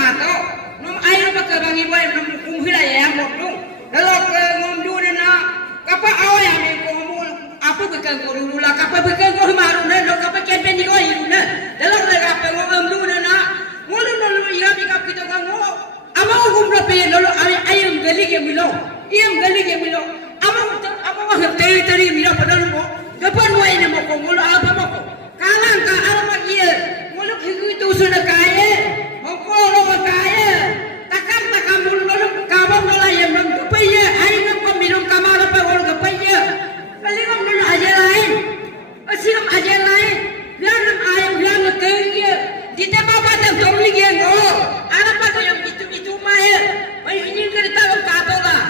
atau nom air pakai bangi boy nom kumhila ya mokung kalau ke nom dulu na kapa awal yang mengkomul apa bukan guru lah kapa bukan guru maru na lo kapa kempen ni kau ibu na kalau mereka apa nom dulu na mulu mulu ia bikap kita kan mo amau gumra pe lo ayam gali ke milo iam gali ke milo amau teri milo padahal mo kapan mo ini mo komul apa mo kalang ka alamak ia mulu itu sudah kaya mengkolong kaya takam mulu kabang nala yang belum kepaya ayam kau minum kamar apa orang kepaya kali kau minum aja lain asyam aja lain biar ayam biar kaya di tempat pada domli gengo anak pada yang itu maya ini kita tahu kata lah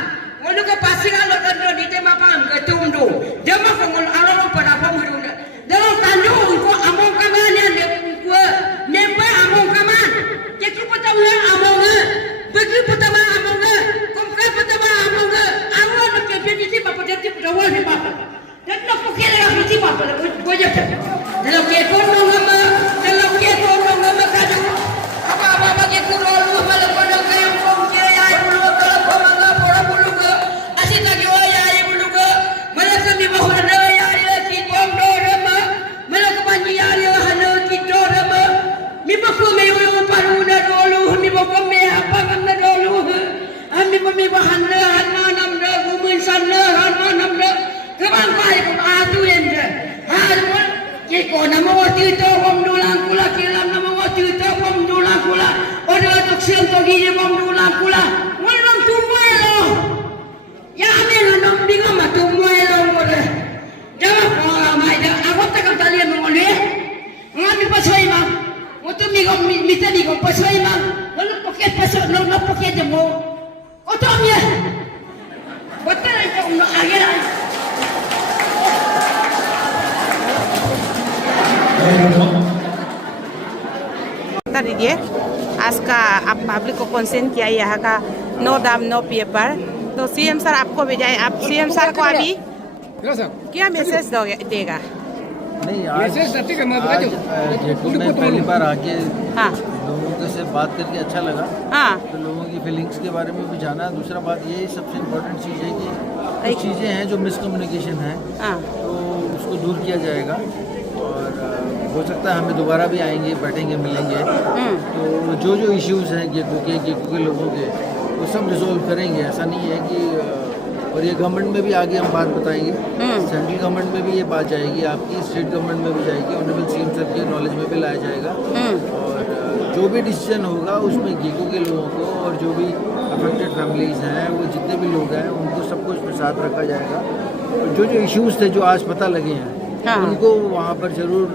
mulu ke pasir kalau kan di tempat pam ketundu jama kau alam pada pemurun dalam tanjung kau among kamannya gua nempa among kaman jadi pertama among bagi pertama among komka pertama among awal nak jadi si bapa jadi awal ni bapa dan nak pakai lagi si bapa gua jadi dalam kekon nama kada apa bagi kurolu malam pada kayang kongje ai bulu kalau komanga pora bulu ke asyik lagi waya ai bulu ke malam kami bahuna ya ki bondo rama malam kepanji ya hana ki dorama mi baku me wo paruna dolu mi baku me apa kamna dolu ami mi bahana hanma namda gumun sanna hanma namda kebang kai ko atu ende harmon ke ko namo tito bom dulang kula kilam namo tito bom dulang kula oda tok siam to gini bom dulang kula ngolong tumelo ya amela nom binga matumelo ngore jama ko mai da aku takam talian mongole ngami pasoi ma motu mi tadi ko pasoi ma lalu pakai pasoi no pakai jemo otomnya betul itu no agera दीजिए आज का आप public को consent किया यहाँ का no दाम no paper तो सीएम सर आपको भेजा है आप सीएम सर को अभी क्या मैसेज देगा नहीं आज जयपुर में पहली बार आके लोगों से बात करके अच्छा लगा तो लोगों की फीलिंग्स के बारे में भी जाना दूसरा बात ये सबसे इम्पोर्टेंट चीज़ है कि कुछ चीज़ें हैं जो मिसकम्युनिकेशन है तो उसको दूर किया जाएगा और हो सकता है हमें दोबारा भी आएंगे बैठेंगे मिलेंगे तो जो इश्यूज़ हैं गेको के लोगों के वो सब रिजोल्व करेंगे ऐसा नहीं है कि और ये गवर्नमेंट में भी आगे हम बात बताएंगे सेंट्रल गवर्नमेंट में भी ये बात जाएगी आपकी स्टेट गवर्नमेंट में भी जाएगी ऑनरेबल सीएम सर के नॉलेज में भी लाया जाएगा और जो भी डिसीजन होगा उसमें गेको के लोगों को और जो भी अफेक्टेड फैमिलीज़ हैं वो जितने भी लोग हैं उनको सबको इसमें साथ रखा जाएगा और जो इश्यूज़ थे जो आज पता लगे हैं उनको वहाँ पर जरूर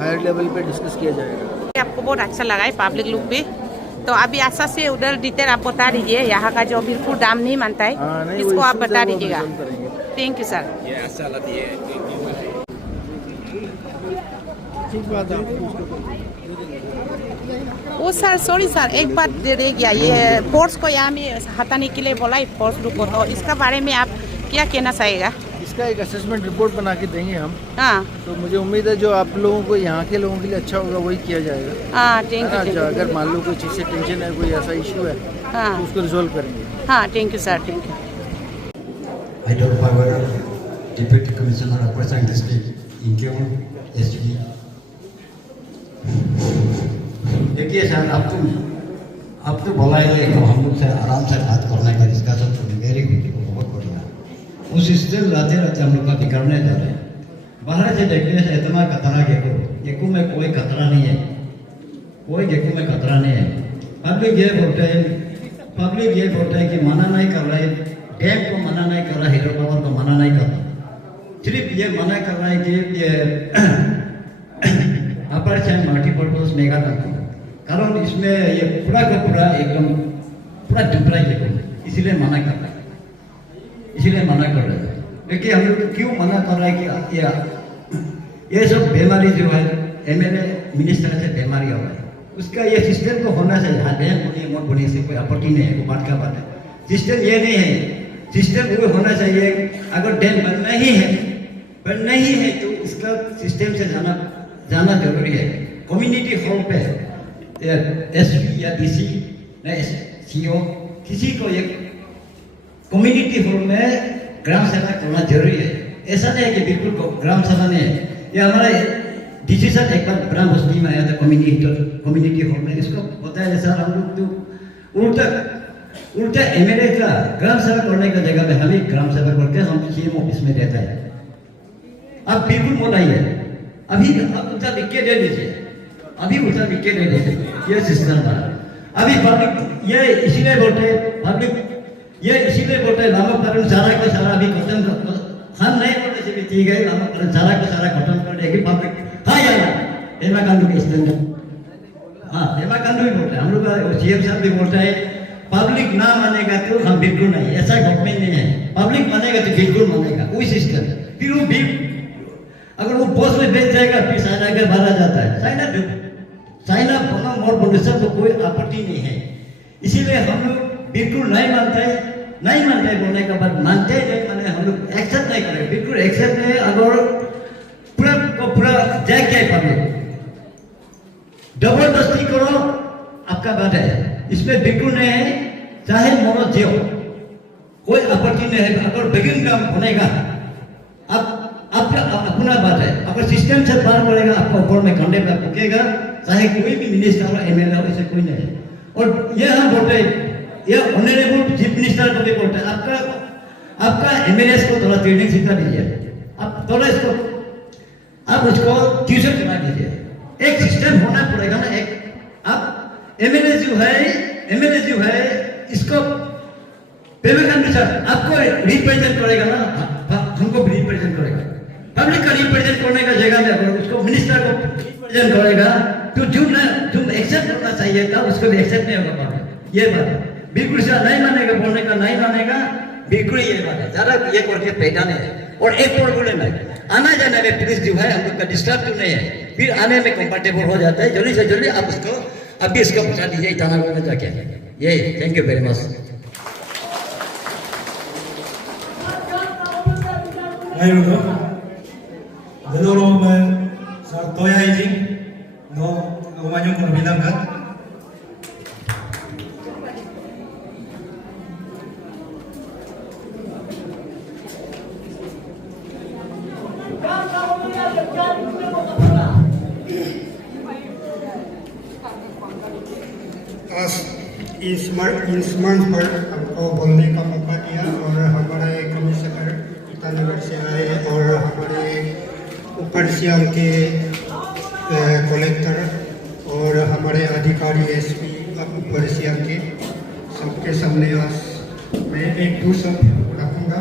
हायर लेवल पे डिस्कस किया जाएगा। आपको बहुत अच्छा लगा है पब्लिक लुक भी तो अभी ऐसा से उधर डिटेल आप बता दीजिए यहाँ का जो बिल्कुल दाम नहीं मानता है इसको आप बता दीजिएगा। Thank you sir. वो सर सॉरी सर एक बात रह गया ये फोर्स को यहाँ में हटाने के लिए बोला है फोर्स लुक को तो इसका बारे में आप क्या कहना चाहेगा? इसका एक असेसमेंट रिपोर्ट बना के देंगे हम तो मुझे उम्मीद है जो आप लोगों को यहाँ के लोगों के लिए अच्छा होगा वही किया जाएगा। अगर मान लो कोई चीज़ से टेंशन है कोई ऐसा इशू है तो उसको रिजोल्व करेंगे। Thank you sir thank you. Deputy commissioner Upper Siang district इनके एसपी देखिए सर अब तो बोला है तो हम लोग से आराम से बात करने का डिस्कशन तो मेरी खुशी को बहुत बढ़िया उस स्थिति लाते हम लोग का बिगड़ने जा रहे हैं बाहर से देखने से इतना खतरा गेको में कोई खतरा नहीं है कोई गेको में खतरा नहीं है पब्लिक ये बोलते हैं कि मना नहीं कर रहा है डैम को मना नहीं कर रहा है हीरो पावर को मना नहीं कर रहा सिर्फ ये मना कर रहा है कि ये अपर चैन मल्टीपर्पज मेगा टंकी कारण इसमें ये पूरा का पूरा एकदम पूरा डुबरा इसलिए मना कर रहा है क्योंकि हम लोग क्यों मना कर रहा है कि ये सब बीमारी जो है एमएलए मिनिस्टर से बीमारी हो रहा है उसका ये सिस्टम को होना चाहिए हाँ डैम होने मत होने से कोई आपत्ति नहीं है वो बात का बात है सिस्टम ये नहीं है सिस्टम वो होना चाहिए अगर डैम बनना ही है तो उसका सिस्टम से जाना जरूरी है कम्युनिटी हॉल पे एसपी या डीसी सीओ किसी को एक कम्युनिटी हॉल में ग्राम सभा करना जरूरी है। ऐसा नहीं है कि बिल्कुल ग्राम सभा नहीं है। ये हमारा डिसीजन एक बार ब्राह्म बस्ती में आया था कम्युनिटी हॉल में, इसको बताया जैसा हम लोग तो उल्टा एमएलए का ग्राम सभा करने का जगह में हम ही ग्राम सभा करके हम सीएम ऑफिस में रहता है। अब बिल्कुल मत आइए, अभी अब उल्टा लिख के दे दीजिए, अभी उल्टा लिख के दे दीजिए। ये सिस्टम था। अभी पब्लिक ये इसीलिए बोलते पब्लिक ये इसीलिए बोलते लामा परम सारा का सारा अभी खत्म हम नहीं बोलते से भी ठीक है, लामा परम सारा का सारा खत्म कर देगी पब्लिक। हाँ यार हेमा कांडू के स्टैंड, हाँ हेमा कांडू भी बोलते हैं, हम लोग का सीएम साहब भी बोलता है पब्लिक ना मानेगा तो हम बिल्कुल नहीं, ऐसा गवर्नमेंट नहीं है। पब्लिक मानेगा तो बिल्कुल मानेगा, वही सिस्टम। फिर वो बिल अगर वो बॉस में बेच जाएगा फिर साइना के भरा जाता है। साइना बना मोर बनने तो कोई आपत्ति नहीं है। इसीलिए हम लोग बिल्कुल नहीं मानते बोलने का बाद मानते नहीं, माने हम लोग एक्सेप्ट नहीं करें, बिल्कुल एक्सेप्ट नहीं। अगर पूरा को पूरा जाए क्या पब्लिक जबरदस्ती करो आपका बात है, इसमें बिल्कुल नहीं है। चाहे मोनो जियो कोई आपत्ति नहीं है। अगर बिगिन काम बनेगा आप आपका अपना बात है। अगर सिस्टम से पार पड़ेगा आपका ऊपर में कंधे पर पकेगा, चाहे कोई भी मिनिस्टर हो एमएलए हो, इसे कोई नहीं है। और ये हम बोलते हैं, ये ऑनरेबल चीफ मिनिस्टर को भी बोलते हैं, आपका एमएलए को थोड़ा ट्रेनिंग सिखा दीजिए, आप थोड़ा इसको आप उसको ट्यूशन करा दीजिए। एक सिस्टम होना पड़ेगा ना। एक आप एमएलए जो है इसको पेमेंट अनुसार आपको रिप्रेजेंट करेगा ना, हमको रिप्रेजेंट करेगा। पब्लिक का रिप्रेजेंट करने का जगह में अगर उसको मिनिस्टर को रिप्रेजेंट करेगा तो जो एक्सेप्ट करना चाहिए था उसको भी एक्सेप्ट नहीं होगा पब्लिक। ये बात है, बिल्कुल से नहीं मानेगा, बोलने का नहीं मानेगा, बिल्कुल ये बात है। ज्यादा ये करके पैदा नहीं है। और एक और बोले नहीं, आना जाने में पुलिस जो है हम लोग का डिस्टर्ब क्यों नहीं है, फिर आने में कंफर्टेबल हो जाता है। जल्दी से जल्दी आप उसको अभी इसको पहुंचा दीजिए ईटानगर में जाके। ये थैंक यू वेरी मच। इस मंच पर हमको बोलने का मौका दिया और हमारे कमिश्नर ईटानगर से आए और हमारे ऊपर सियांग के कलेक्टर और हमारे अधिकारी एसपी ऊपर सियांग के सबके सामने आज मैं एक दो शब्द रखूँगा।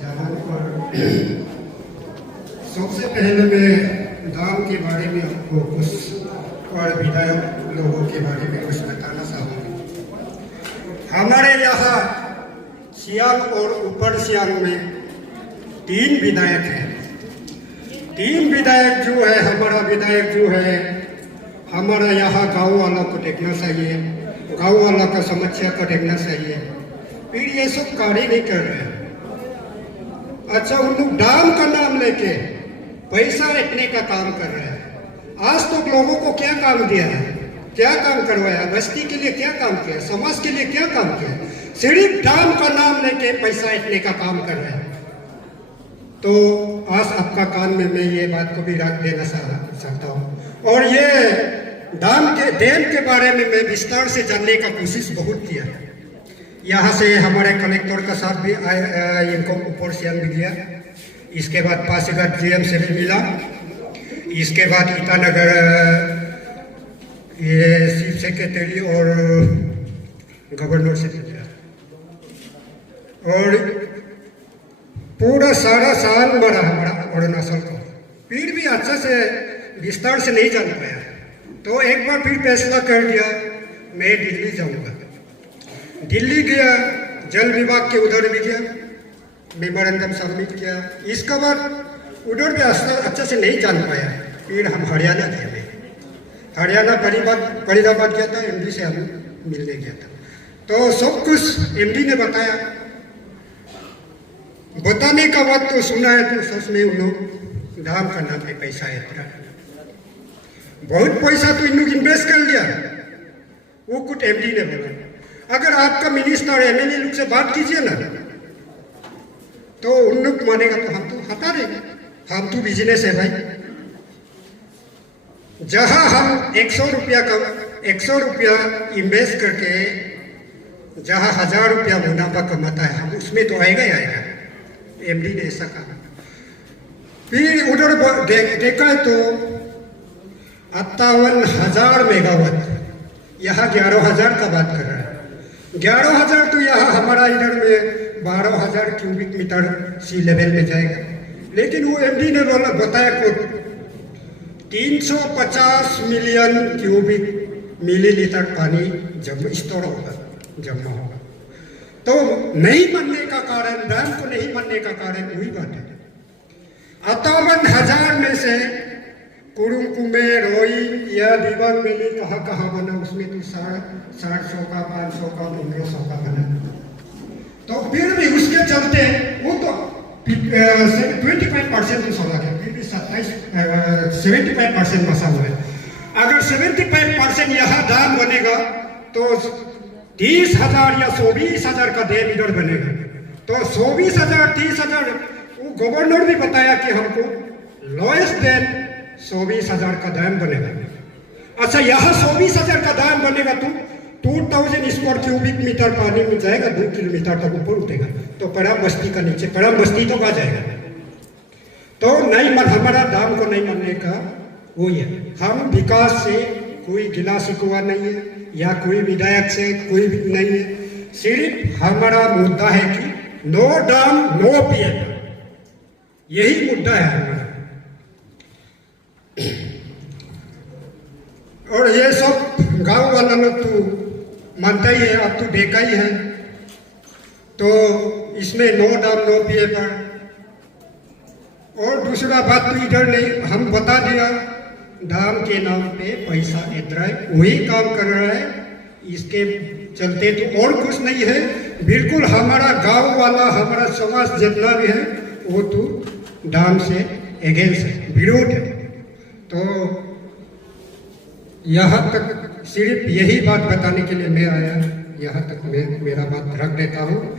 जहाँ पर सबसे पहले मैं दाम के बारे में आपको कुछ और विधायक लोगों के बारे में कुछ बताना चाहूँगा। हमारे यहाँ सियांग और ऊपर सियांग में 3 विधायक हैं। 3 विधायक जो है, हमारा विधायक जो है हमारा यहाँ गाँव वालों को देखना चाहिए, गाँव वालों का समस्या को देखना चाहिए। फिर ये सब कार्य नहीं कर रहे हैं। अच्छा, उन लोग दाम का नाम लेके पैसा रखने का काम कर रहे हैं। आज तक लोगों को क्या काम दिया है, क्या काम करवाया, बस्ती के लिए क्या काम किया, समाज के लिए क्या काम किया, सिर्फ दाम का नाम लेके पैसा इतने का काम कर रहे हैं। तो आज आपका कान में मैं ये बात को भी रख देना चाहता हूँ। और ये डैम के बारे में मैं विस्तार से जानने का कोशिश बहुत किया। यहाँ से हमारे कलेक्टर का साथ भी इनको ऊपर सियांग भी दिया, इसके बाद पासीघाट जीएम से भी मिला, इसके बाद ईटानगर ये चीफ सेक्रेटरी और गवर्नर से मिला। और पूरा सारा साल भरा हमारा अरुणाचल को, फिर भी अच्छा से विस्तार से नहीं जान पाया। तो एक बार फिर फैसला कर दिया मैं दिल्ली जाऊंगा। दिल्ली गया, जल विभाग के उधर भी गया, मेमोरेंडम सबमिट किया। इसके बाद उधर भी अच्छा से नहीं जान पाया। फिर हम हरियाणा गए। हरियाणा फरीदाबाद गया था, एमडी से हम मिलने गया था। तो सब कुछ एमडी ने बताया। बताने का बात तो सुना है तो सच में उन लोग दाम का नाम पे पैसा है। बहुत पैसा तो इन लोग इन्वेस्ट कर लिया, वो कुछ एमडी ने बोला। अगर आपका मिनिस्टर एमएलए लोग से बात कीजिए ना तो उन लोग मानेगा तो हम तो हटा देंगे, हम तो बिजनेस है भाई। जहां हम 100 रुपया इन्वेस्ट करके जहां 1000 रुपया मुनाफा कमाता है, हम उसमें तो आएगा ही आएगा। एमडी ने ऐसा कहा। फिर उधर देखा है तो 58,000 मेगावाट, यहाँ 11,000 का बात कर रहा है। 11,000 तो यहाँ हमारा इधर में 12,000 क्यूबिक मीटर सी लेवल में जाएगा, लेकिन वो एमडी ने बताया को 350 मिलियन क्यूबिक मिलीलीटर पानी जब स्टोर होगा, जमा होगा। तो नहीं बनने का कारण, डैम को नहीं बनने का कारण वही बात है। 58,000 में से कुरुकुमे, रोई या दीवान मेली कहाँ बना, उसमें तो 700 का, 500 का, 1500 का बना। तो फिर भी उसके चलते वो तो 25% तो सोलर है, फिर भी 75% बसा हुआ है। अगर 75% यहाँ डैम बनेगा तो 30,000 या 120,000 का डैम इधर बनेगा। तो 120,000, 30,000, वो गवर्नर भी बताया कि हमको लोएस्ट देन 120,000 का डैम बनेगा। अच्छा, यहाँ 120,000 का डैम बनेगा तो 2000 स्क्वायर क्यूबिक मीटर पानी में जाएगा, 2 किलोमीटर तक ऊपर उठेगा, तो परम बस्ती का नीचे, परम बस्ती तो आ जाएगा। तो नहीं मन, हमारा डैम को नहीं मानने का वो है। हम विकास से कोई गिला शिकवा नहीं है, या कोई विधायक से कोई भी नहीं है। सिर्फ हमारा मुद्दा है कि नो डैम नो पीएम, यही मुद्दा है हमारा। और ये सब गांव वाला लोग तो मानता ही है, अब तो देखा ही है। तो इसमें नो डैम नो पीएम पर। और दूसरा बात तो इधर नहीं, हम बता दिया डैम के नाम पे पैसा इतना है, वही काम कर रहा है, इसके चलते तो और कुछ नहीं है। बिल्कुल हमारा गांव वाला, हमारा समाज जितना भी है वो तो डैम से अगेंस्ट है, विरोध है। तो यहाँ तक सिर्फ यही बात बताने के लिए मैं आया, यहाँ तक मैं मेरा बात रख देता हूँ।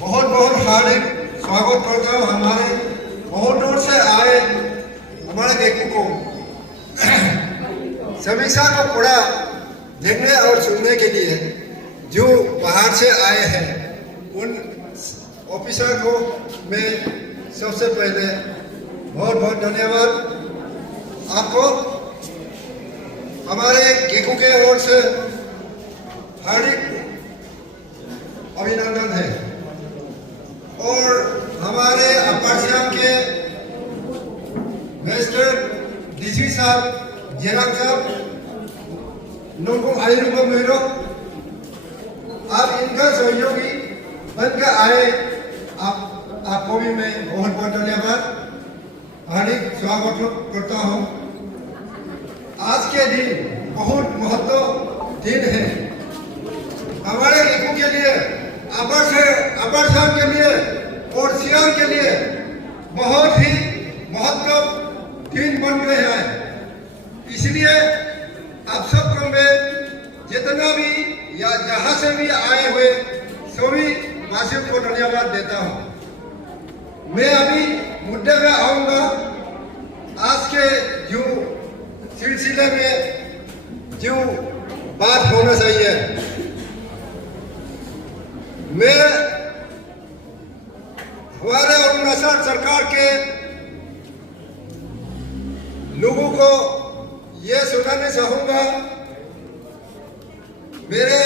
बहुत बहुत हार्दिक स्वागत करता हूँ हमारे बहुत दूर से आए हमारे गेकू को समीक्षा को पूरा देखने और सुनने के लिए जो बाहर से आए हैं उन ऑफिसर को मैं सबसे पहले बहुत बहुत धन्यवाद। आपको हमारे गेकू के ओर से हार्दिक अभिनंदन है। और हमारे अपर सियांग के मिनिस्टर डीसी साहब, जेरांग साहब, नोंगो आईनुगो मेरो, आप इनका सहयोगी बनकर आए, आपको भी मैं बहुत बहुत धन्यवाद हार्दिक स्वागत करता हूँ। आज के दिन बहुत महत्वपूर्ण दिन है हमारे गेकू के लिए, अपर सियांग के लिए और सियांग के लिए बहुत ही महत्वपूर्ण दिन बन गए हैं। इसलिए आप सबको मैं जितना भी या जहां से भी आए हुए सभी वासियों को धन्यवाद देता हूं। मैं अभी मुद्दे में आऊंगा। आज के जो सिलसिले में जो बात होना चाहिए, मैं हमारे अरुणाचल सरकार के लोगों को ये सुनाना चाहूंगा। मेरे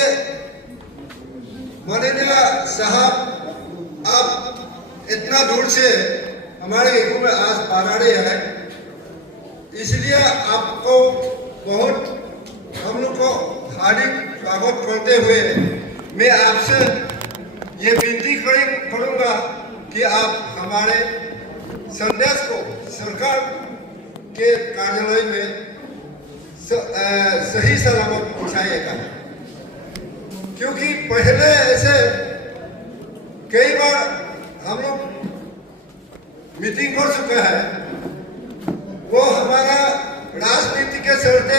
माननीय साहब, आप इतना दूर से हमारे गेकू में आज पधारे हैं, इसलिए आपको बहुत हम लोग को हार्दिक स्वागत करते हुए मैं आपसे ये विनती करूंगा कि आप हमारे संदेश को सरकार के कार्यालय में सही सलामत पहुंचाइएगा। क्योंकि पहले ऐसे कई बार हम लोग मीटिंग कर चुका है, वो हमारा राजनीति के चलते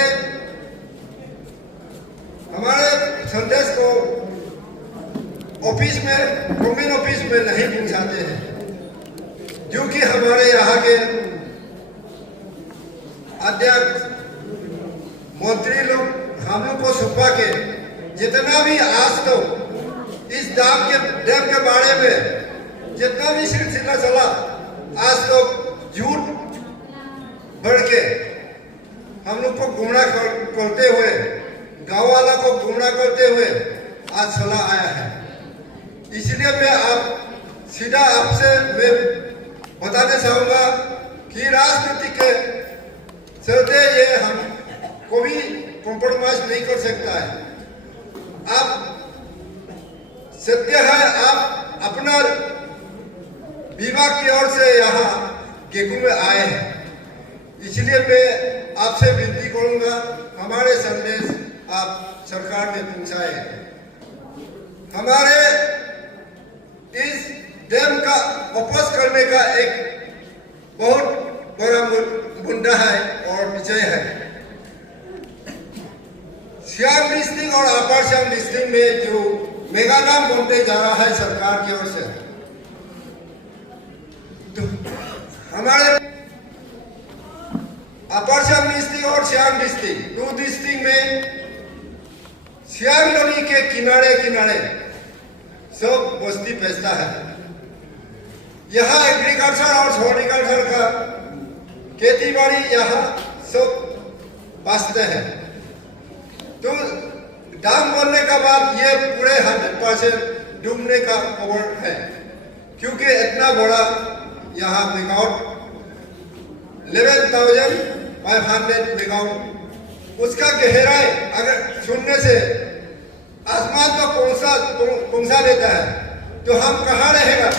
हमारे संदेश को ऑफिस में, कॉमन ऑफिस में नहीं पहुंचाते हैं, क्योंकि हमारे यहाँ के अध्यक्ष मंत्री लोग हम लोग को छुपा के जितना भी आज तो इस डैम के बारे में जितना भी सिलसिला चला, आज तो झूठ बढ़ के हम लोग को गुमराह करते हुए, गांव वाला को गुमराह करते हुए आज चला आया है। इसलिए मैं सीधा आपसे मैं बताना चाहूंगा कि राजनीति के चलते ये हम कोई कॉम्प्रोमाइज नहीं कर सकता है। आप सत्य है, आप अपना विभाग की ओर से यहाँ गेगू में आए हैं, इसलिए मैं आपसे विनती करूंगा हमारे संदेश आप सरकार में पहुंचाए। हमारे इस डैम का वापस करने का एक बहुत बड़ा मुद्दा है और विजय है। सियांग डिस्ट्रिक्ट और अपर सियांग डिस्ट्रिक्ट में जो मेगा डैम बनते जा रहा है सरकार की ओर से, तो हमारे अपर सियांग डिस्ट्रिक्ट और सियांग डिस्ट्रिक्ट, दो डिस्ट्रिक्ट में सियांग नदी के किनारे किनारे सब बस्ती पैसा है। यहाँ एग्रीकल्चर और हॉर्टिकल्चर का खेती बाड़ी यहाँ सब बसते हैं। तो डैम बनने का बाद ये पूरे 100% डूबने का खबर है, क्योंकि इतना बड़ा यहाँ मेगावाट 11,500 मेगावाट, उसका गहराई अगर सुनने से आसमान को पहुंचा देता है, तो हम कहाँ रहेगा,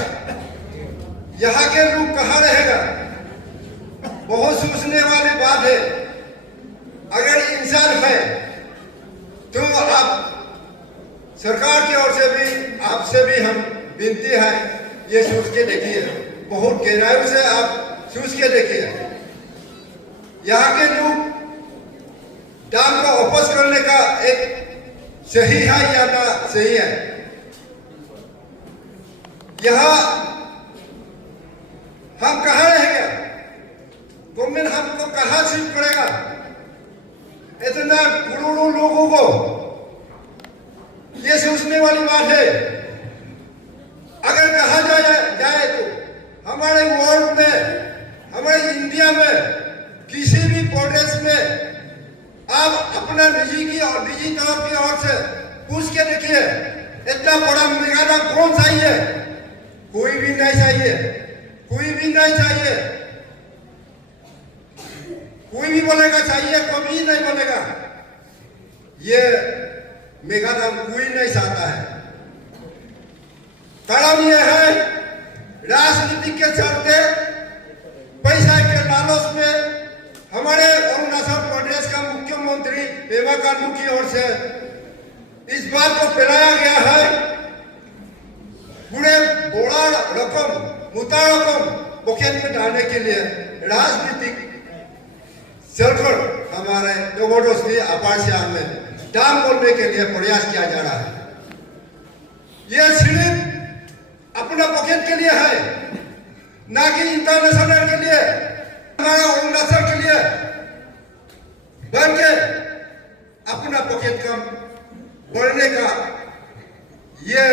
यहाँ के लोग कहाँ रहेगा। बहुत सोचने वाली बात है। अगर इंसान है तो आप सरकार की ओर से भी, आपसे भी हम विनती है, ये सोच के देखिए, बहुत गहराई से आप सोच के देखिए, यहाँ के लोग डैम को वापस करने का एक सही है या ना सही है। यहाँ हम कहाँ रहेंगे, गवर्नमेंट हमको कहाँ शिफ्ट करेगा। इतना करोड़ों लोगों को ये सोचने वाली बात है। अगर कहा जाए तो हमारे वर्ल्ड में, हमारे इंडिया में किसी भी प्रदेश में आप अपना निजी तौर की ओर से पूछ के देखिए, इतना बड़ा मेगा डैम कौन चाहिए? कोई भी नहीं चाहिए, कोई भी नहीं चाहिए, कोई भी बोलेगा चाहिए, कभी नहीं बोलेगा। ये मेगा डैम कोई नहीं चाहता है। कारण ये है, राजनीति के चलते, पैसा के लालच में हमारे अरुणाचल प्रदेश का मुख्यमंत्री पेमा खांडू की ओर से इस बात को फैलाया गया है, पूरे बड़ा रकम, मोटा रकम पॉकेट में डालने के लिए राजनीतिक चलकर हमारे जबरदस्ती अपर सियांग में डैम बोलने के लिए प्रयास किया जा रहा है। ये सिर्फ अपना पॉकेट के लिए है, ना कि इंटरनेशनल के लिए, हमारा अरुणाचल के लिए बन के अपना पॉकेट कम बढ़ने का ये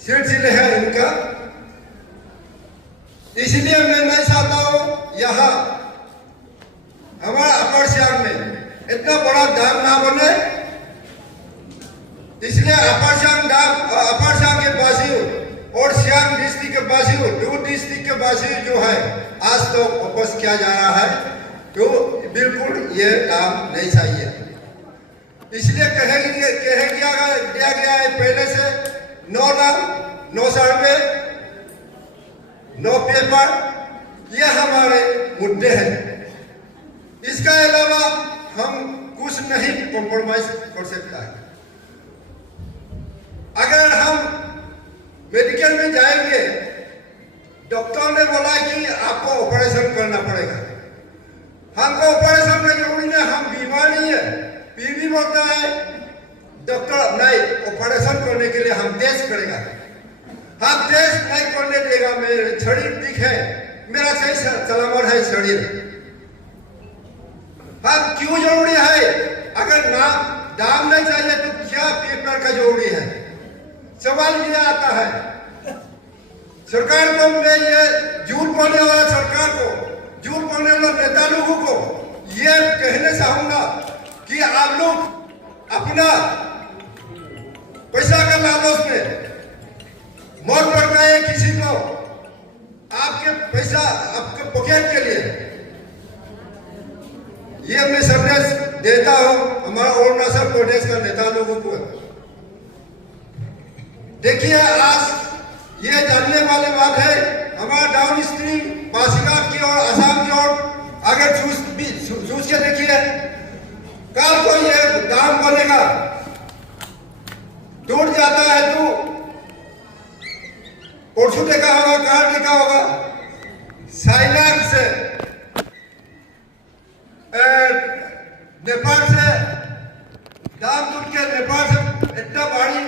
सिलसिले है इनका। इसलिए मैं नहीं चाहता हूँ यहाँ हमारा अपर सियांग में इतना बड़ा डैम ना बने। इसलिए अपर सियांग के वासियों और सियांग डिस्ट्रिक्ट के वासियों, दो डिस्ट्रिक्ट के वासी जो है आज तो वापस किया जा रहा है, तो बिल्कुल ये डैम नहीं चाहिए। इसलिए कह दिया गया है पहले से 9 नाम, 9 सर्वे, 9 पेपर, ये हमारे मुद्दे हैं। इसका अलावा हम कुछ नहीं कॉम्प्रोमाइज कर सकता है। अगर हम मेडिकल में जाएंगे डॉक्टर ने बोला कि आपको ऑपरेशन करना पड़ेगा। हमको ऑपरेशन का जरूरी नहीं, हम बीमार नहीं है। बीवी बोलता है डॉक्टर नहीं, ऑपरेशन करने के लिए हम टेस्ट करेगा। हम टेस्ट नहीं करने देगा, मेरे शरीर ठीक है, मेरा सही सलामत है शरीर। हम क्यों जरूरी है? अगर नाम दाम नहीं चाहिए तो क्या पेपर का जरूरी है? सवाल ये आता है। सरकार को मैं ये झूठ बोलने वाला सरकार को, झूठ बोलने वाला नेता लोगों को ये कहना चाहूंगा कि आप लोग अपना पैसा का लालच में मौत पड़ गए किसी को, आपके पैसा आपके पॉकेट के लिए, ये मैं संदेश देता हूं हमारा अरुणाचल प्रदेश का नेता लोगों को। देखिए आज ये जानने वाली बात है, हमारा डाउन स्ट्रीम पासीघाट की ओर, असम की ओर अगर सोच के देखिए, कल को ये दाम बनेगा, टूट जाता है तो परसों देखा होगा, कल देखा होगा, साइलैंड से नेपाल से दाम टूट के नेपाल से इतना भारी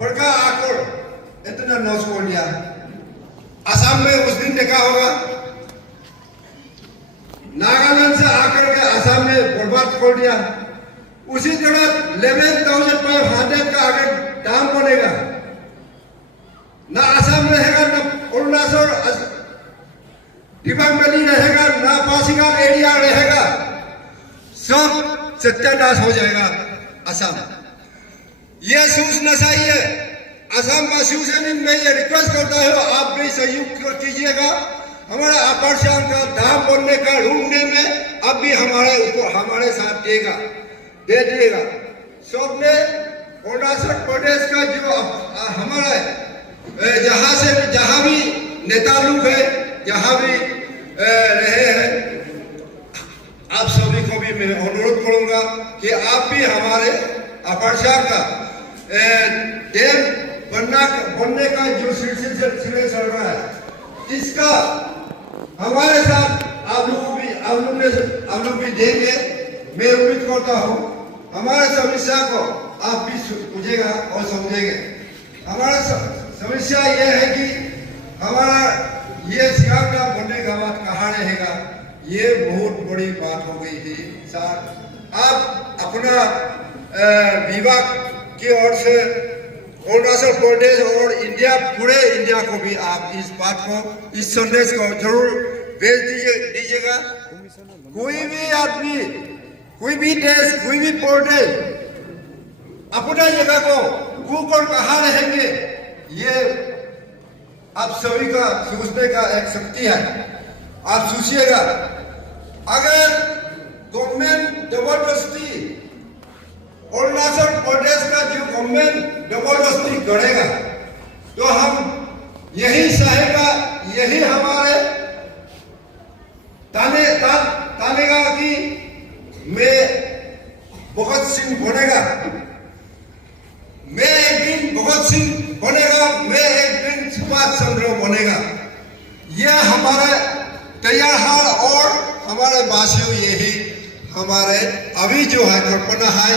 बड़का आकर इतना नॉस कर दिया। असम में उस दिन देखा होगा, नागालैंड से आकर के असम में बर्बाद कर दिया। उसी तरह 11,500 का अगर दाम बनेगा, ना असम रहेगा, ना अरुणाचल दिबांग वैली रहेगा, ना पासीघाट एरिया रहेगा, सब सत्यानाश हो जाएगा असम। ये सोचना चाहिए। असम वासियों से भी मैं ये रिक्वेस्ट करता हूँ, आप भी सहयोग कीजिएगा। हमारा आकर्षण का दाम बनने का ढूंढने में अब भी हमारे ऊपर हमारे साथ देगा, दे दिएगा। सबने अरुणाचल प्रदेश का जो हमारा जहाँ भी नेता लोग है, जहाँ भी रहे हैं, आप सभी को भी मैं अनुरोध करूंगा कि आप भी हमारे आकर्षण का डैम बनने का जो सिलसिला चल रहा है, इसका हमारे साथ आप लोग भी देंगे। मैं उम्मीद करता हूँ हमारे समस्या को आप भी पूछेगा और समझेंगे। हमारा समस्या ये है कि हमारा ये सियाग डैम बनने का बात कहाँ रहेगा, ये बहुत बड़ी बात हो गई थी। साथ आप अपना विभाग की ओर से अरुणाचल प्रदेश और इंडिया, पूरे इंडिया को भी आप इस बात को, इस संदेश को जरूर भेज दीजिएगा। कोई भी आदमी, कोई भी देश, कोई भी प्रदेश अपना जगह को कुकर कहाँ रहेंगे, ये आप सभी का सोचने का एक शक्ति है। आप सोचिएगा, अगर गवर्नमेंट जबरदस्ती अरुणाचल प्रदेश का जो गवर्नमेंट जबरदस्ती करेगा तो हम यही सहेगा, यही हमारे तानेगा कि मैं भगत सिंह बनेगा, मैं एक दिन भगत सिंह बनेगा, मैं एक दिन सुभाष चंद्र बनेगा। यह हमारे तैयार है और हमारे वासियों यही हमारे अभी जो है कल्पना है,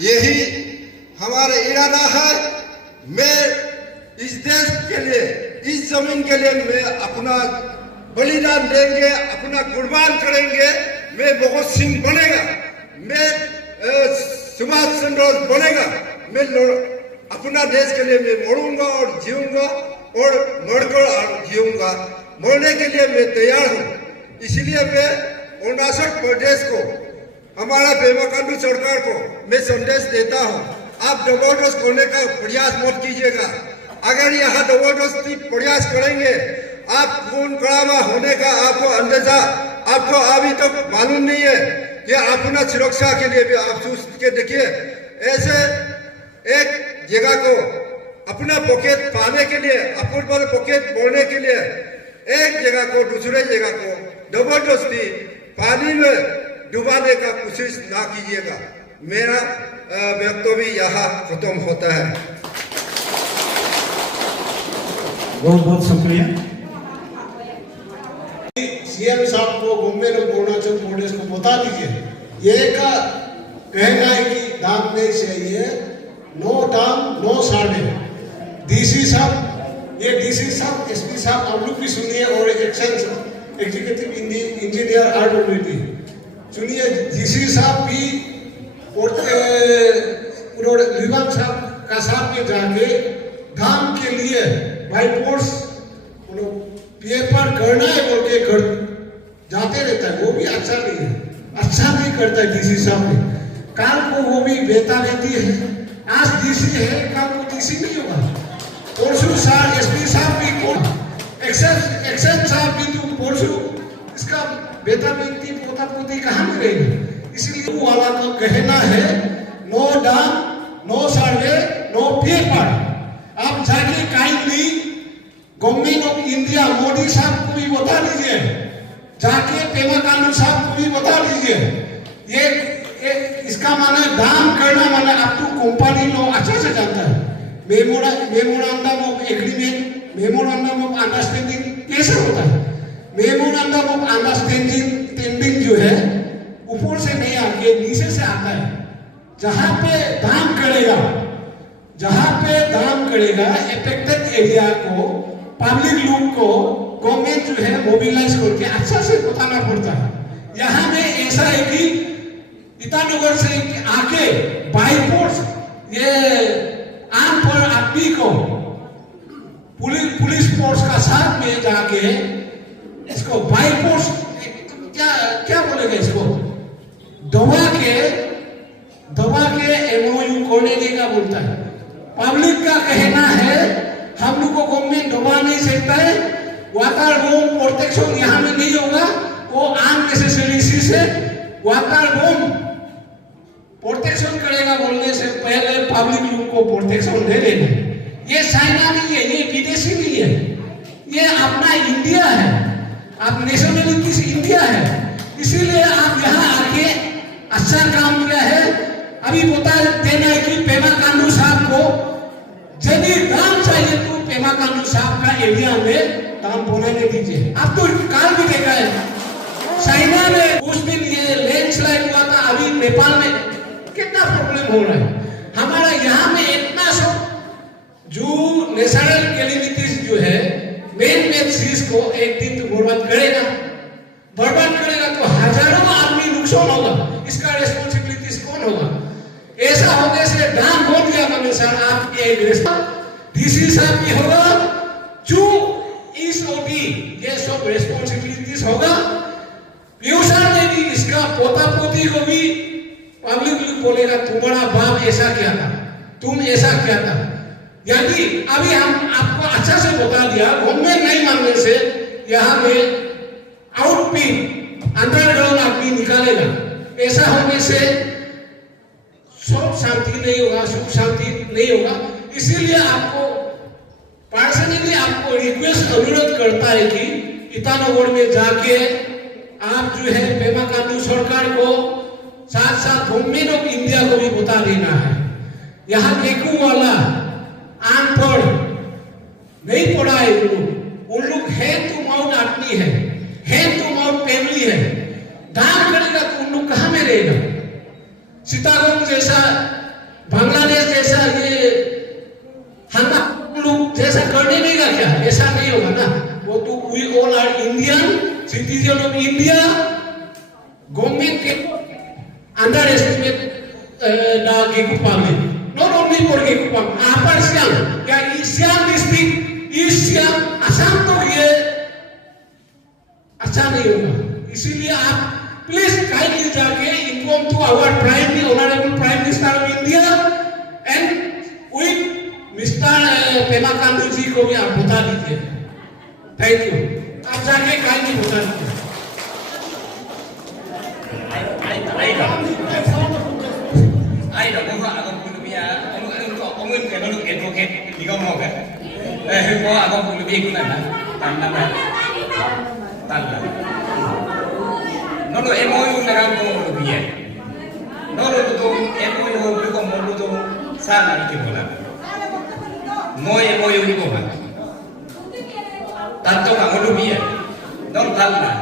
यही हमारे इरादा है। मैं इस देश के लिए, इस जमीन के लिए मैं अपना बलिदान देंगे, अपना कुर्बान करेंगे। मैं भगत सिंह बनेगा, मैं सुभाष चंद्र बनेगा, मैं अपना देश के लिए मैं मरूंगा और जीऊंगा और मरकर जीऊंगा। मरने के लिए मैं तैयार हूँ। इसलिए मैं अरुणाचल प्रदेश को, हमारा पेमा खांडू सरकार को मैं संदेश देता हूँ, आप जबरदस्त करने का प्रयास मत कीजिएगा। अगर यहाँ जबरदस्ती प्रयास करेंगे, आप खून खराबा होने का आपको अंदाजा, आपको अभी तक मालूम नहीं है कि अपना सुरक्षा के लिए भी आप सोच के देखिए। ऐसे एक जगह को अपना पॉकेट पाने के लिए, अपने पॉकेट बोलने के लिए एक जगह को दूसरे जगह को जबरदस्ती पानी में डुबाने का कोशिश ना कीजिएगा। मेरा वक्तव्य यहाँ खत्म होता है। बहुत बहुत शुक्रिया। सीएम साहब को गवर्नमेंट ऑफ अरुणाचल प्रदेश को बता दीजिए, ये का कहना है कि दाम नहीं चाहिए, नो दाम नो सर्वे। डीसी साहब, ये डीसी साहब, एसपी साहब आप लोग भी सुनिए, और एक्शन एग्जीक्यूटिव इंजीनियर आरडब्ल्यूटी सुनिए। डीसी साहब भी विभाग साहब का साथ में जाके धाम के लिए बाई फोर्स पेपर करना है बोल के कर जाते रहता है, वो भी अच्छा नहीं है, अच्छा नहीं करता है डीसी साहब ने। काल को वो भी बेटा बेटी है, आज डीसी है, काल को डीसी नहीं होगा। परसों साहब एसपी साहब भी एक्शन साहब भी तो परसों इसका बेटा बेटी पोता पोती कहाँ मिलेगी? इसलिए वो वाला का कहना है नो डाम नो सर्वे नो पेपर। आप जाके kindly government of India Modi साहब को भी बता दीजिए, जाके पेमा खांडू साहब को भी बता दीजिए। ये इसका माने दाम करना माने आप तो कंपनी लोग अच्छा से जानता है। Memorandum of agreement, memorandum of understanding कैसे होता है? मेमोरेंडम ऑफ अंडरस्टैंडिंग जो है ऊपर से नहीं आके नीचे से आता है। जहां पे दाम करेगा एफेक्टेड एरिया को, पब्लिक लोग को गवर्नमेंट जो है मोबिलाइज करके अच्छा से बताना पड़ता है। यहाँ में ऐसा है कि ईटानगर से आके बाई फोर्स ये आम पर आदमी को पुलिस फोर्स का साथ में जाके इसको बाई फोर्स क्या बोलेगा, इसको दबा के एमओयू करने देगा बोलता है। पब्लिक का कहना है हम लोग को गवर्नमेंट दबा नहीं सकता है, वाटर बम प्रोटेक्शन यहाँ में नहीं होगा, वो अननेसेसरी से वाटर बम प्रोटेक्शन करेगा बोलने से पहले पब्लिक लोग को प्रोटेक्शन दे लेना। ये चाइना नहीं है, ये विदेशी नहीं है, ये अपना इंडिया है, आप नेशनलिटी से इंडिया है। इसीलिए आप यहाँ आके अच्छा काम किया है। अभी बता देना है कि पेमा खांडू साहब को यदि दाम चाहिए तो पेमा खांडू साहब का एरिया में दाम बनाने दीजिए। आप तो काल भी देखा है, चाइना में उस दिन ये लैंडस्लाइड हुआ था, अभी नेपाल में कितना प्रॉब्लम हो रहा है। हमारा यहाँ में इतना सब जो नेचुरल कैलेमिटीज जो है मेन चीज को एक दिन तो बर्बाद करेगा तो हजारों आदमी नुकसान होगा, इसका रेस्पॉन्सिबिलिटी कौन होगा? ऐसा होने से दाम हो गया मैंने सर आप डीसी साहब की होगा, जो ईओडी ये सब रेस्पॉन्सिबिलिटीज होगा। फ्यूचर में भी इसका पोता पोती को भी पब्लिक बोलेगा तुम्हारा बाप ऐसा किया था, तुम ऐसा किया था। यदि अभी हम आपको अच्छा से बता दिया, गवर्नमेंट नहीं मानने से यहाँ में आउटपिट अंडरग्राउंड आदमी निकालेगा। ऐसा होने से सुख शांति नहीं होगा, सुख शांति नहीं होगा। इसीलिए आपको पर्सनली आपको रिक्वेस्ट अनुरोध करता है कि ईटानगर में जाके आप जो है पेमा खांडू सरकार को साथ साथ गवर्नमेंट ऑफ इंडिया को भी बता देना है। यहाँ देखू वाला अनपढ़ नहीं पढ़ा है, उन लोग हैंड टू माउथ आदमी है, हैंड टू माउथ फैमिली है। दाम करेगा तो उन लोग कहाँ में रहेगा? सीताराम जैसा, बांग्लादेश जैसा, ये हम लोग जैसा करने देगा क्या? ऐसा नहीं होगा ना। वो तो we all are Indian citizen of India. Government के अंडर एस्टिमेट ना गेकुपांगे, not only for Gekupang, Upper Siang या East Siang district, East Siang, Assam तो ये अच्छा नहीं होगा। इसीलिए आप प्लीज काइंडली जाके inform to our honourable prime minister of India and with mister Pema Khandu ji को भी आप बता दीजिए। Thank you. आप जाके काइंडली बता दीजिए। ai đó cũng họ cũng được bia ông nguyên cái nó được advocate thì không học cái hôm qua ông cũng được bia cũng là tầm năm này tầm là nó được em ơi là không được bia nó được tôi em ơi được không muốn tôi sang là cái kiểu là ngồi em ơi đi cùng tanto ka ngulu biya don talla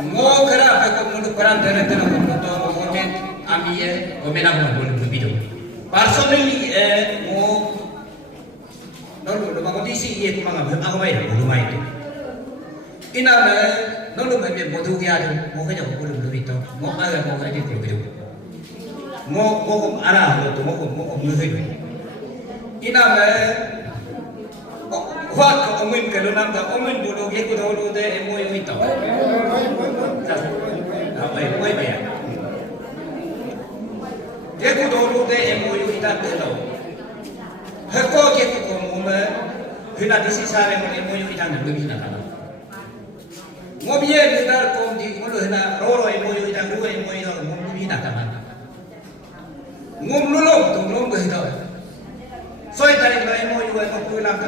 ngo kara pa ko ngulu paran tere tere ko to ko men amiye ko mena ko ngulu bido personally ngo non ba ko disi ye ko mga ako may ngulu mai to ina na non ba me bodu ya do mo ka ko ngulu bido mo ka ko ka di ko bido mo ko ara to mo ko ngulu bido ina na Wah, omen kalau nampak omen bodoh dia kuda bodoh deh emo yang itu. Apa emo apa ya? Dia kuda bodoh deh emo yang itu tu. Heko dia kuda omen, hendak disisar emo yang itu nak beli nak apa? Mobil dia kom di mulu hendak roro emo yang itu dua emo yang itu mau beli nak apa? Ngomlulong tu ngomong begitu. Soalnya tadi emo yang itu mau beli nak.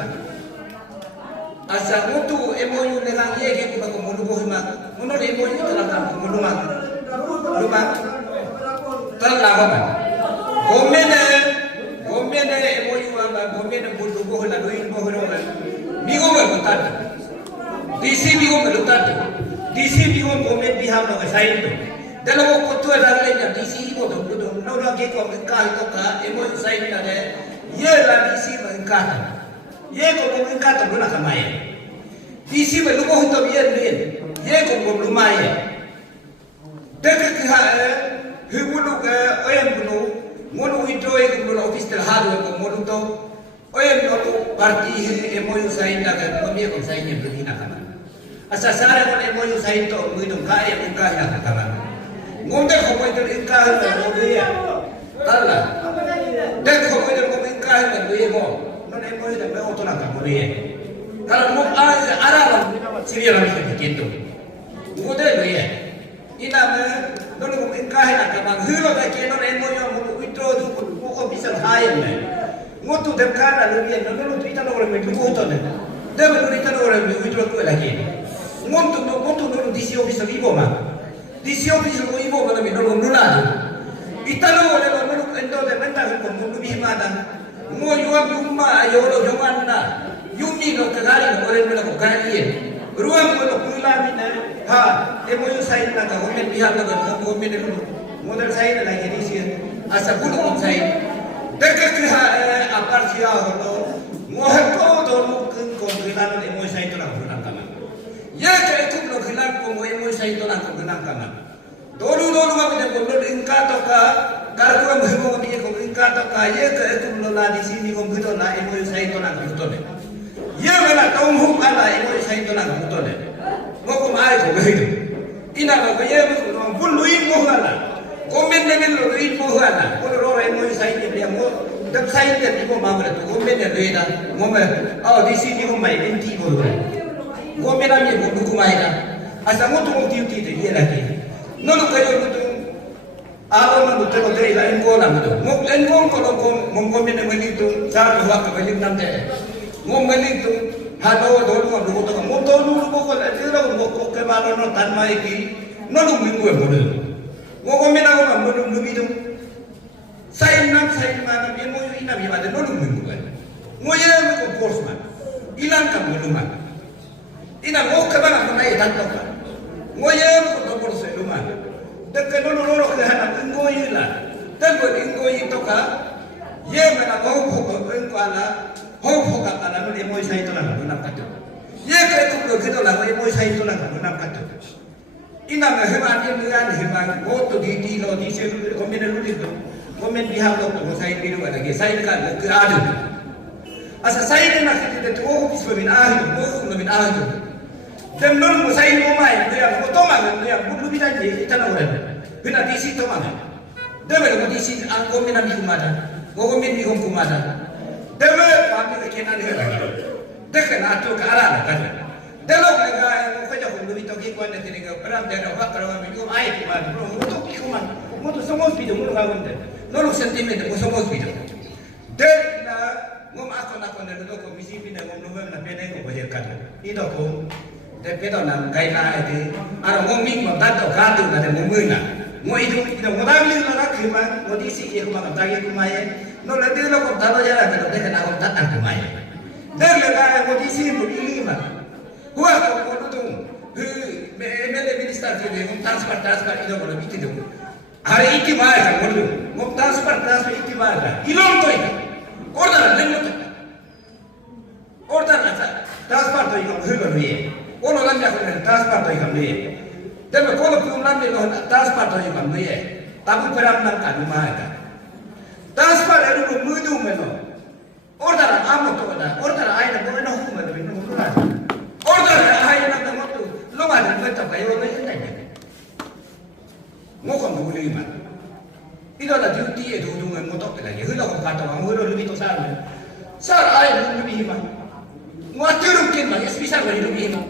Asa mutu emoyu dengan yeke kuba kumulu bohima muno de emoyu telah kumuluma luma telah apa gomene emoyu amba gomene bulu bohla doin bohla bigo belutat disi bigo belutat disi bigo gomen biham no sain to dalo ko to ragle disi bigo to budo no ke ko ka to ka emoyu sain na de ye la disi ka ye ko ko ka to na kamaye disi me lumo hito bien ye ko ko lumaye de ke ha hibulu oyam bulu monu hito e ko office tel hadu ko monu to oyam no parti e moyu sain da ka ko me ko sain ye bina kana asa sare ko e moyu sain to mu to ka e ka ya kana ngonde ko ko to ka ha no ye tala de ko ko ko ka ha no ye mo no e moyu da me oto na ka mo ye kalau mau arah Syria lah kita gitu. Mudah tu ya. Ina mana mau ingkah nak kamang hulu tak kena emo yang mau withdraw tu mau bisa hire me. Mau tu dekat lah lebih. Nol tu kita nak orang itu tu tu. Dah betul kita nak orang withdraw tu lagi. Mau tu nol DC officer ibu mah. DC officer ibu mana nol nula tu. Kita nak orang nol endo de mentah pun mau lebih mana. Mau jual rumah ayo lo jangan dah. Yumi no kagari no orang mula ko kari ruang ko pula mina ha emo yung sign na ka homen bihan na ka homen no model sign na lagi ni siya asa bulu ko sign dekat ha apar siya ho mo ko do ko kilan emo sign to na kunan kama ya ka ko no kilan ko mo emo sign to na kunan kama dolu ma bide ko no inka to ka karku mo ni ko inka to ka ye ka ko no la di sini ko bito na emo sign to na kuto ne ye mela taum hum ala emo sai to na kuto ne mo ko mai ko behitu ina ko ye mo bulu in mo hala ko men ne men lo in mo hala ko ro emo sai ne dia mo dab sai ne ko ma mala to ko men ne le da mo me di sini ko mai en ti ko ko men ami ko ku mai da asa mo to mo ti ti de ye la ke no lo ka yo to alo no to de la en ko na mo en ko mo men ne mali to sa ko wa ka balik nam de ngom galing tu hado dolu ngom lu to mo to lu ko ko la tira ko ko ke ma no tan mai ki no lu mingu e modu ngo me na ko mo lu mi do sai ma na be mo yu ina bi ma de no lu mingu e ngo ye mo ko force ma ilan ka mo lu ma ina ngo ka ba na na e tan to ka ngo ye mo ko force lu ma de ke no lo ke hana ngo yu la de ko ngo yu to ka ye me na ko ko ko ala ho ka ana no emo sai to na no nam kato ye ka ko ko to la emo sai to na no nam kato ina me hema ni ni an hema go to di lo di se ko me lu di to ko men di ha to ko sai ni ru ala ge sai ka ko adu asa sai ni na ki de to ko biso min ahi ko min ahi dem no mo sai mo mai ya ko to ma ya bu lu bi ta ni ta na ora bina di si to ma dem ko di si an ko me na mi kumada ko men mi kumada deme pami ke kenan he lagi dekhe na to kara na kan delo ga ko ja ko mi to ki ko ne tini ga pram de na ba kara mi ko ai ki ma bro to ki ko man mo to somos video mo ga wonde no lo sentiment mo somos video de na mo ma ko na ko ne do ko mi si bi ne mo no na pe ne ko ba je kan ni do ko de pe do na kai na e ara mo mi mo ta to ga tu na de mo mu na mo idu mo da mi na ki ma mo di si ko ma ta ki ma ye no le digo lo contado ya pero dejen a contar tanto más dan lega kondisi begini mah gua kok tuh MLA minister jadi transfer itu kalau itu hari itu mana kalau mau transfer itu mana ilom tuh itu order lemot order aja transfer tuh itu hulu dia kalau lagi aku transfer tuh itu dia tapi kalau pulang dia transfer tuh itu dia tapi peran kan mana transfer itu mudah meno order apa tuh ada order aja boleh nak hukum ada bintang hukum order aja nak tahu tuh lo ada betul kayak lo ini aja mau kamu boleh gimana itu ada duty itu dengan motor lagi hula kau kata orang hula lebih tu sar aja lebih gimana mau turunkin mah ya bisa beri lebih gimana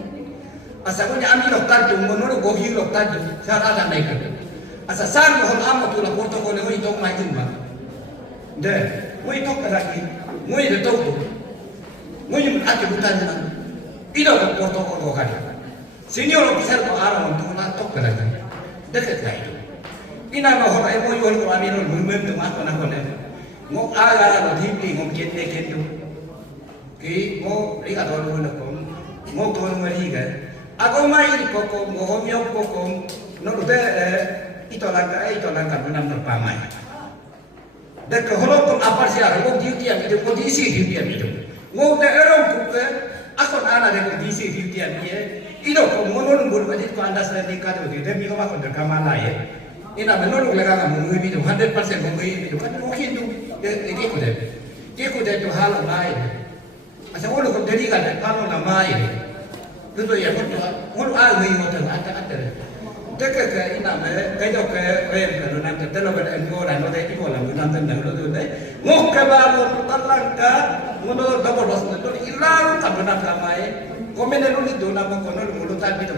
asal punya ambil dokter tu menurut gohi dokter tu sar ada naik asal sar mohon amat tu lah protokol yang itu macam mana deh mau itu lagi mau itu tu mau yang ada hutan mana itu protokol kau kan senior officer kau arah untuk nak tok lagi dekat lah itu ina ma hora mo yol ko amiro movement to ma ko na ko ne mo aga no dhipli mo kenne kendu ki mo riga do no ko mo ko no mari ga ako mai ko ko mo ho myo ko ko no de ito lang ka nam no pa mai de ko holo ko apar sia ko duty am ito ko disi duty am ito mo de ero ko ke ako na de ko disi duty am ye ito ko mo no ngul ba dit ko andas na di ka do de mi ko ma ko de kamala ye ina menurut lega kamu itu 100% kamu itu kan mungkin tu dia kuda tu hal lain asal orang kau jadi kan kalau nama ini tu tu ya orang ada yang ada dekat ke ina kayak ke rem kan nanti dalam orang nanti itu orang nanti nanti tu deh mau kebaru talangka mau double dos tu hilang tak benar kamai komen itu nama konon mulut tapi tu